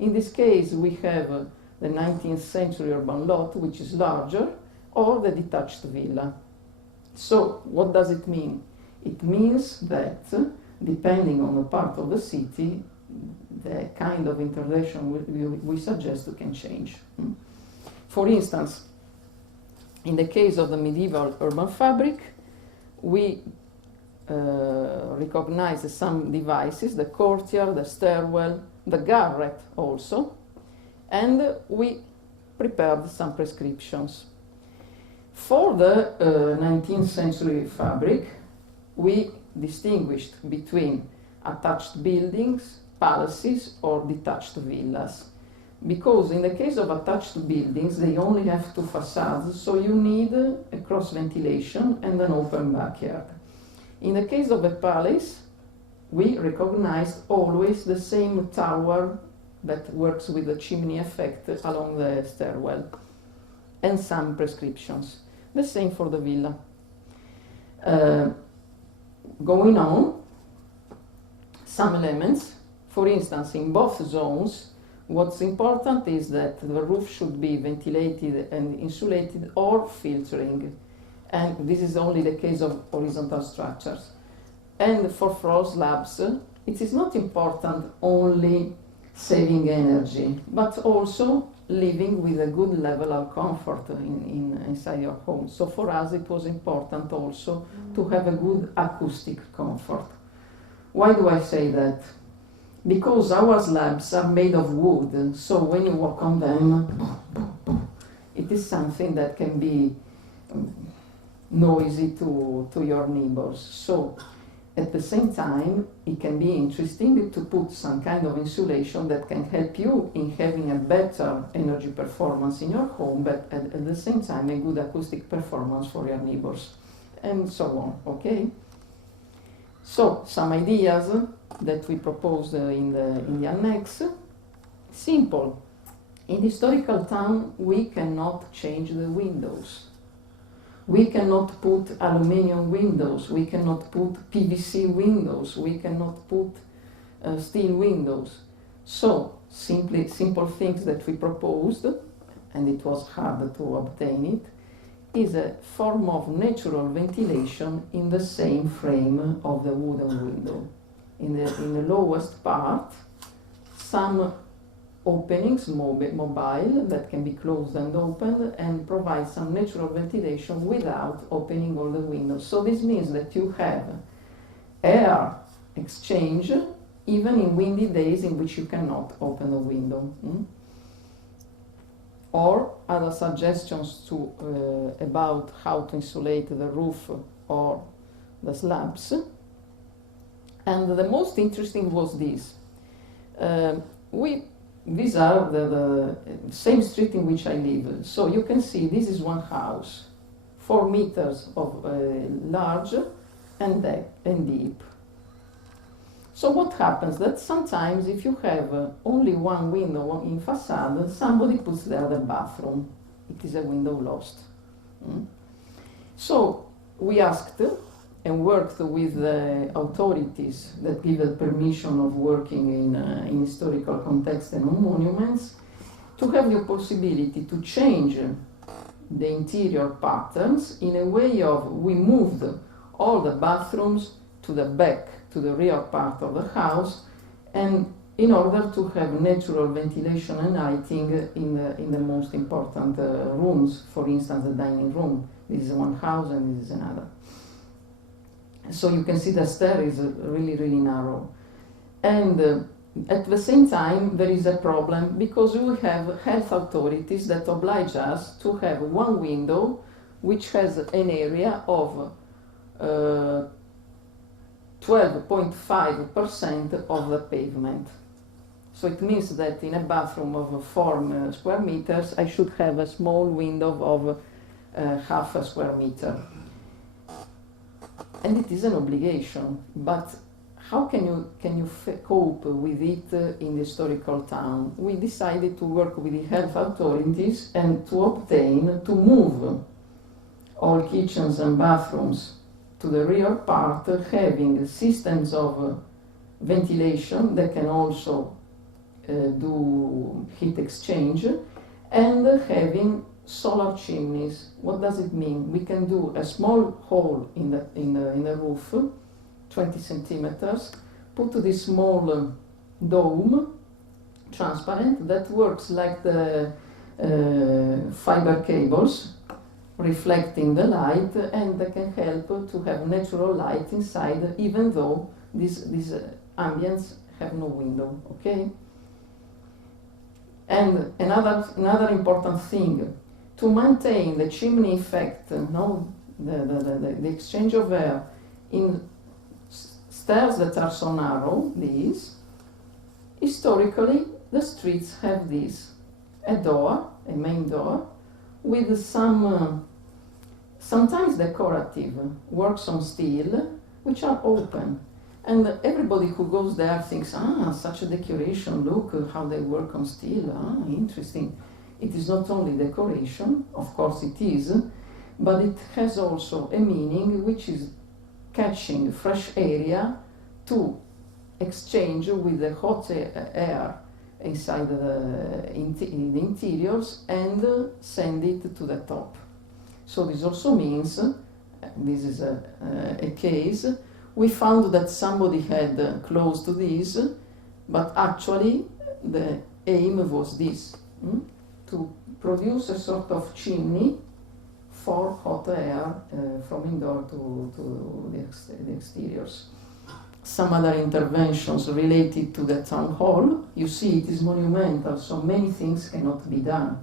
In this case, we have the 19th century urban lot, which is larger, or the detached villa. So, what does it mean? It means that, depending on the part of the city, the kind of intervention we suggest can change. For instance, in the case of the medieval urban fabric, we recognize some devices, the courtyard, the stairwell, the garret also, and we prepared some prescriptions. For the 19th century fabric, we distinguished between attached buildings, palaces, or detached villas. Because in the case of attached buildings, they only have 2 facades, so you need a cross ventilation and an open backyard. In the case of a palace, we recognized always the same tower that works with the chimney effect along the stairwell, and some prescriptions. The same for the villa. Going on, some elements. For instance, in both zones, what's important is that the roof should be ventilated and insulated or filtering. And this is only the case of horizontal structures. And for floor slabs, it is not important only saving energy, but also living with a good level of comfort inside your home. So for us it was important also to have a good acoustic comfort. Why do I say that? Because our slabs are made of wood, so when you walk on them, it is something that can be noisy to your neighbors. So at the same time, it can be interesting to put some kind of insulation that can help you in having a better energy performance in your home, but at the same time a good acoustic performance for your neighbors, and so on, okay? So, some ideas that we proposed in the annex. Simple. In historical town, we cannot change the windows. We cannot put aluminium windows, we cannot put PVC windows, we cannot put steel windows. So, simple things that we proposed, and it was hard to obtain it, is a form of natural ventilation in the same frame of the wooden window. In the lowest part, some openings, mobile, that can be closed and opened, and provide some natural ventilation without opening all the windows. So this means that you have air exchange even in windy days in which you cannot open the window. Or other suggestions about how to insulate the roof or the slabs. And the most interesting was this. These are the same street in which I live. So you can see this is one house, 4 meters of large and deep. So what happens that sometimes if you have only one window in facade, somebody puts there the bathroom. It is a window lost. So we asked and worked with the authorities that give the permission of working in historical context and on monuments to have the possibility to change the interior patterns in a way of we moved all the bathrooms to the back, to the rear part of the house, and in order to have natural ventilation and lighting in the most important rooms, for instance the dining room. This is one house and this is another. So you can see the stair is really, really narrow. And at the same time, there is a problem because we have health authorities that oblige us to have one window which has an area of 12.5% of the pavement. So it means that in a bathroom of 4 square meters, I should have a small window of half a square meter. And it is an obligation, but how can you cope with it in the historical town? We decided to work with the health authorities and to move all kitchens and bathrooms to the rear part, having systems of ventilation that can also do heat exchange, and having solar chimneys. What does it mean? We can do a small hole in the roof, 20 centimeters, put this small dome, transparent, that works like the fiber cables, reflecting the light, and that can help to have natural light inside, even though these ambients have no window. Okay. And another important thing, to maintain the chimney effect, the exchange of air in stairs that are so narrow, these, historically the streets have this, a main door, with some, sometimes decorative, works on steel, which are open. And everybody who goes there thinks, such a decoration, look how they work on steel, interesting. It is not only decoration, of course it is, but it has also a meaning which is catching fresh area to exchange with the hot air inside the interiors and send it to the top. So this also means, this is a case, we found that somebody had close to this, but actually the aim was this, to produce a sort of chimney for hot air from indoor to the exteriors. Some other interventions related to the town hall, you see it is monumental, so many things cannot be done.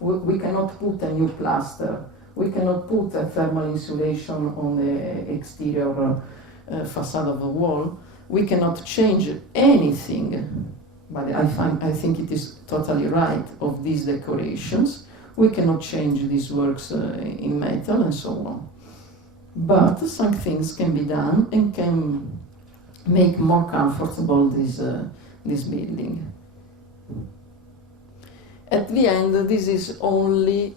We cannot put a new plaster, we cannot put a thermal insulation on the exterior facade of the wall, we cannot change anything, but I think it is totally right, of these decorations. We cannot change these works in metal and so on. But some things can be done and can make more comfortable this building. At the end, this is only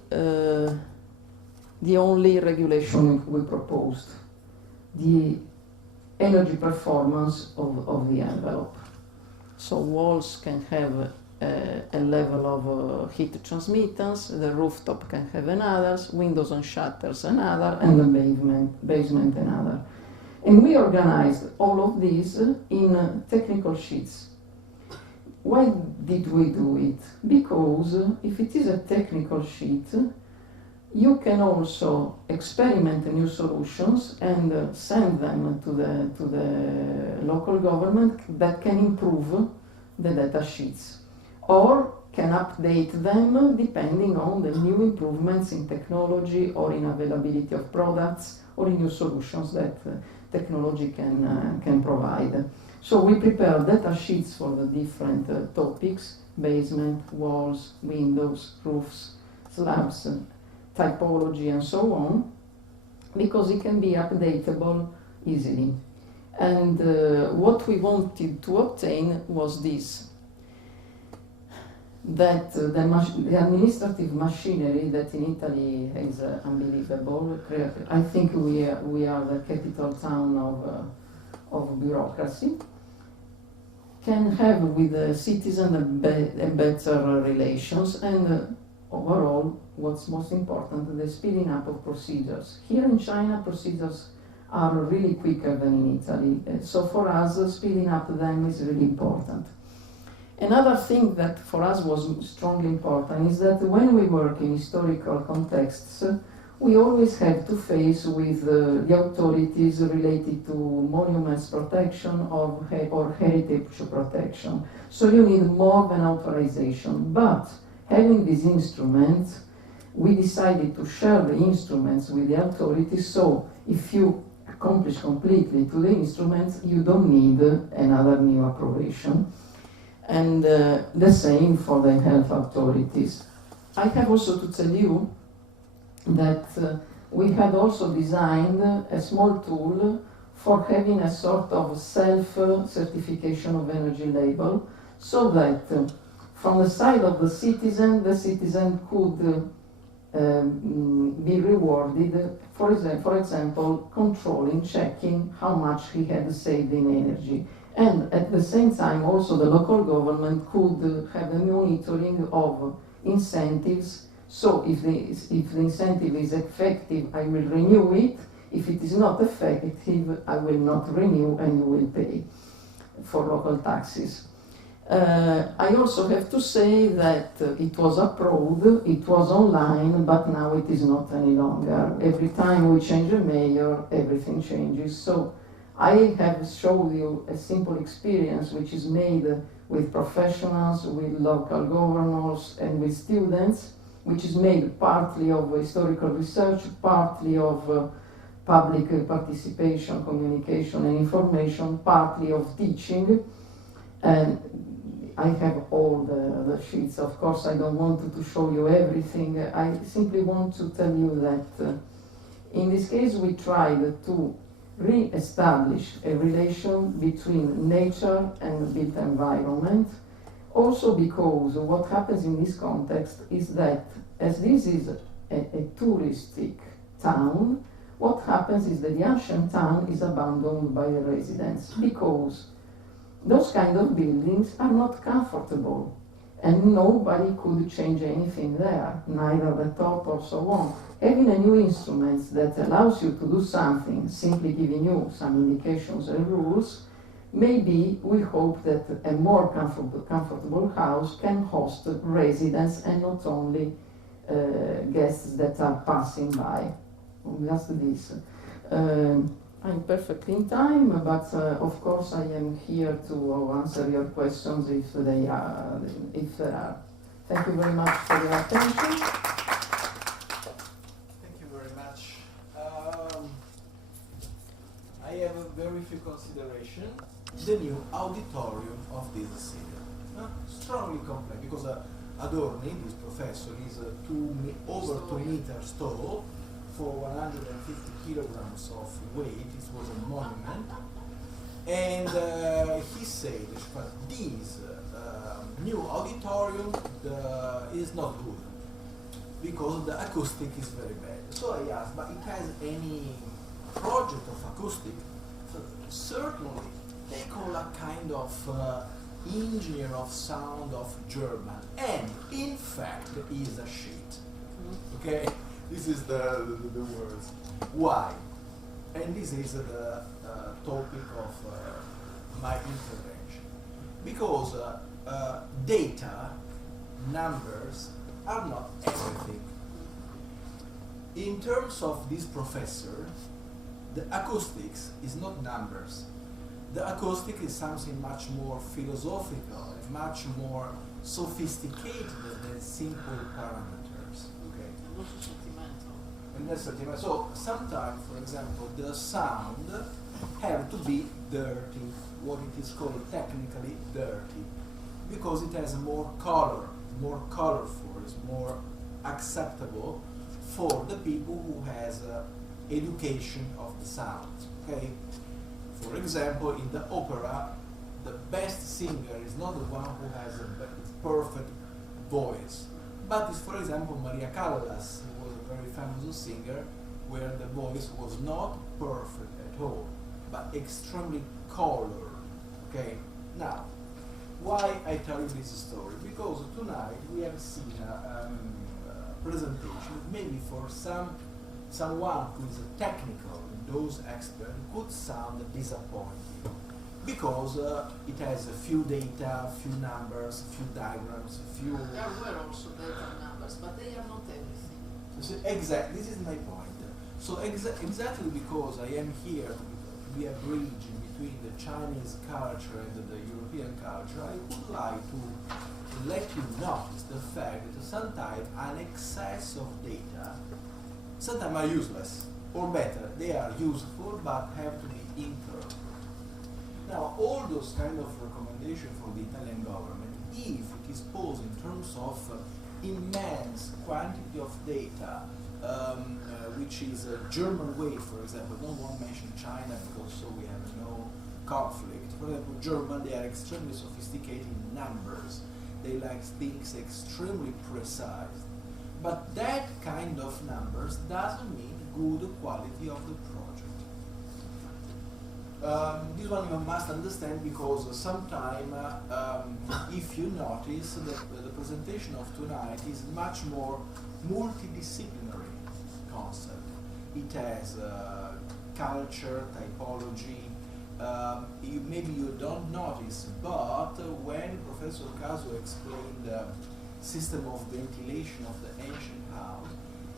the only regulation we proposed, the energy performance of the envelope. So walls can have a level of heat transmittance, the rooftop can have another, windows and shutters another, and the basement another. And we organized all of these in technical sheets. Why did we do it? Because if it is a technical sheet, you can also experiment new solutions and send them to the local government that can improve the data sheets, or can update them depending on the new improvements in technology or in availability of products or in new solutions that technology can provide. So we prepare data sheets for the different topics: basement, walls, windows, roofs, slabs, typology, and so on, because it can be updatable easily. And what we wanted to obtain was this, that the administrative machinery that in Italy is unbelievable. I think we are the capital town of bureaucracy, can have with the citizen a better relations, and overall, what's most important, the speeding up of procedures. Here in China, procedures are really quicker than in Italy, so for us, speeding up them is really important. Another thing that for us was strongly important is that when we work in historical contexts, we always have to face with the authorities related to monuments protection or heritage protection. So you need more than authorization. But having these instruments, we decided to share the instruments with the authorities, so if you accomplish completely to the instruments, you don't need another new approbation. And the same for the health authorities. I have also to tell you that we had also designed a small tool for having a sort of self-certification of energy label, so that from the side of the citizen could be rewarded, for example, controlling, checking how much he had saved in energy. And at the same time, also the local government could have a monitoring of incentives. So if the incentive is effective, I will renew it. If it is not effective, I will not renew, and you will pay for local taxes. I also have to say that it was approved, it was online, but now it is not any longer. Every time we change a mayor, everything changes. So I have showed you a simple experience which is made with professionals, with local governors, and with students, which is made partly of historical research, partly of public participation, communication, and information, partly of teaching. And I have all the sheets. Of course, I don't want to show you everything. I simply want to tell you that in this case, we tried to re-establish a relation between nature and the built environment. Also because what happens in this context is that as this is a touristic town, what happens is that the ancient town is abandoned by the residents, because those kind of buildings are not comfortable and nobody could change anything there, neither the top or so on. Having a new instrument that allows you to do something, simply giving you some indications and rules, maybe we hope that a more comfortable house can host residents and not only guests that are passing by. Just this. I'm perfectly in time, but of course I am here to answer your questions if there are. Thank you very much for your attention. Thank you very much. I have a very few considerations. The new auditorium of this city. Strongly complex, because Adorni, this professor, is over 2 meters tall, for 150 kilograms of weight. It was a monument. And he said that this new auditorium is not good. because the acoustic is very bad. So I asked, but it has any project of acoustic? So certainly, they call a kind of engineer of sound of German, and in fact is a shit. Okay, this is the words. Why? And this is the topic of my intervention, because data, numbers are not everything. In terms of this professor, the acoustics is not numbers. The acoustic is something much more philosophical and much more sophisticated than simple parameters. Okay. And also sentimental. And that's sentimental. So sometimes, for example, the sound have to be dirty, what it is called technically dirty, because it has more color, more colorful, is more acceptable for the people who has education of the sound. Okay. For example, in the opera, the best singer is not the one who has a perfect voice, but is, for example, Maria Callas, who was a very famous singer, where the voice was not perfect at all, but extremely colored. Okay. Now, why I tell you this story? Because tonight we have seen a presentation, maybe for someone who is a technical, those experts, could sound disappointing, because it has a few data, a few numbers, a few diagrams, a few... There were also data and numbers, but they are not everything. So exactly, this is my point. So exactly because I am here to be a bridge in between the Chinese culture and the European culture, I would like to let you notice the fact that sometimes an excess of data sometimes are useless, or better, they are useful but have to be interpreted. Now, all those kind of recommendations for the Italian government, if it is posed in terms of immense quantity of data, which is a German way, for example, I don't want to mention China because so we have no conflict. For example, German, they are extremely sophisticated in numbers. They like things extremely precise. But that kind of numbers doesn't mean good quality of the project. This one you must understand, because sometimes, if you notice, the presentation of tonight is much more multidisciplinary concept. It has culture, typology. Maybe you don't notice, but when Professor Casu explained the system of ventilation of the ancient house,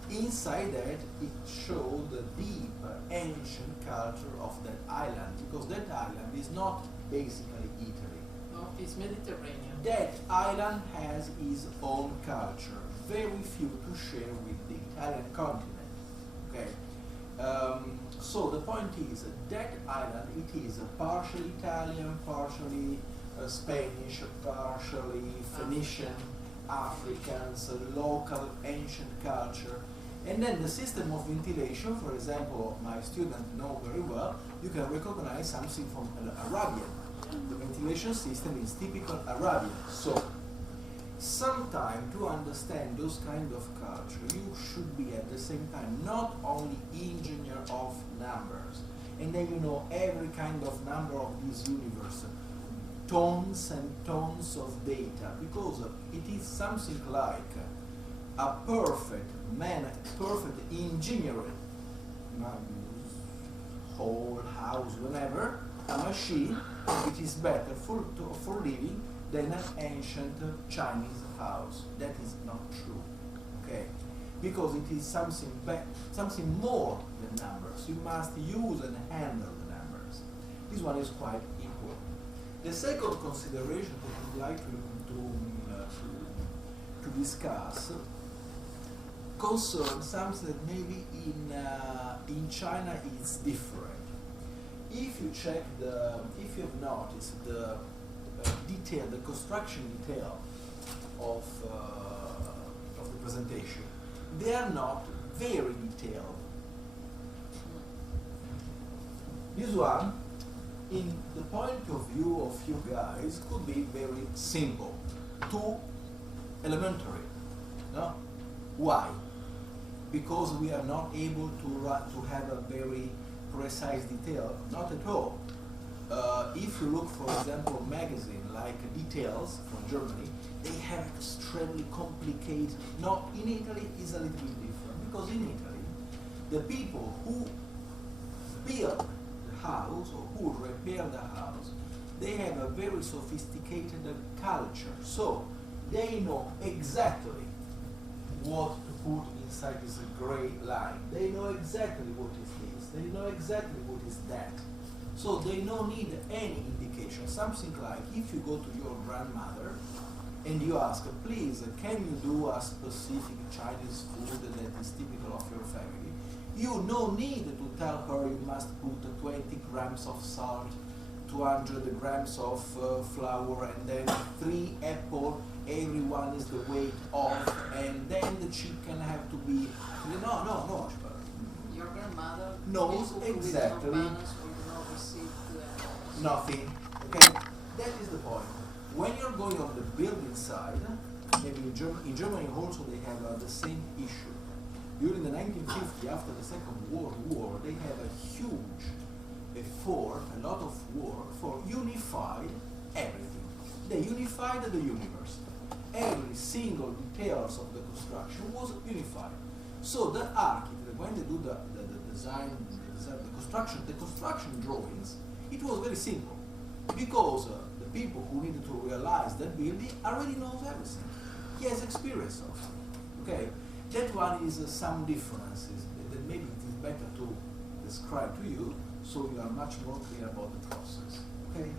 inside that it showed the deep ancient culture of that island, because that island is not basically Italy. No, it's Mediterranean. That island has its own culture, very few to share with the Italian continent. Okay. So the point is that island, it is partially Italian, partially Spanish, partially Phoenician, Africans, local ancient culture. And then the system of ventilation, for example, my students know very well, you can recognize something from Arabian. The ventilation system is typical Arabian. So, sometime to understand those kind of culture, you should be at the same time not only engineer of numbers, and then you know every kind of number of this universe, tons and tons of data, because it is something like a perfect engineering, whole house, whatever, a machine, it is better for living than an ancient Chinese house. That is not true, okay? Because it is something more than numbers. You must use and handle the numbers. This one is quite important. The second consideration that I would like to discuss concerns something that maybe in China is different. If you check if you have noticed the detail, the construction detail of the presentation, they are not very detailed. This one, in the point of view of you guys, could be very simple, too elementary. No? Why? Because we are not able to have a very precise detail? Not at all. If you look, for example, magazine like Details from Germany, they have extremely complicated. Not in Italy is a little bit different, because in Italy, the people who build the house or who repair the house, they have a very sophisticated culture. So they know exactly what to put inside this gray line. They know exactly what is this. They know exactly what is that. So they don't need any indication. Something like if you go to your grandmother and you ask, please, can you do a specific Chinese food that is typical of your family? You no need to tell her you must put 20 grams of salt, 200 grams of flour, and then 3 apples. Everyone is the weight of, and then the chicken have to be. No. Your grandmother knows exactly. Nothing. Okay, that is the point. When you're going on the building side, maybe in Germany also they have the same issue. During the 1950s, after the Second World War, they have a huge effort, a lot of work for unify everything. They unified the universe. Every single details of the construction was unified. So the architect, when they do the design, the construction drawings, it was very simple, because the people who needed to realize that building already knows everything. He has experience of it. Okay, that one is some differences that maybe it is better to describe to you, so you are much more clear about the process. Okay.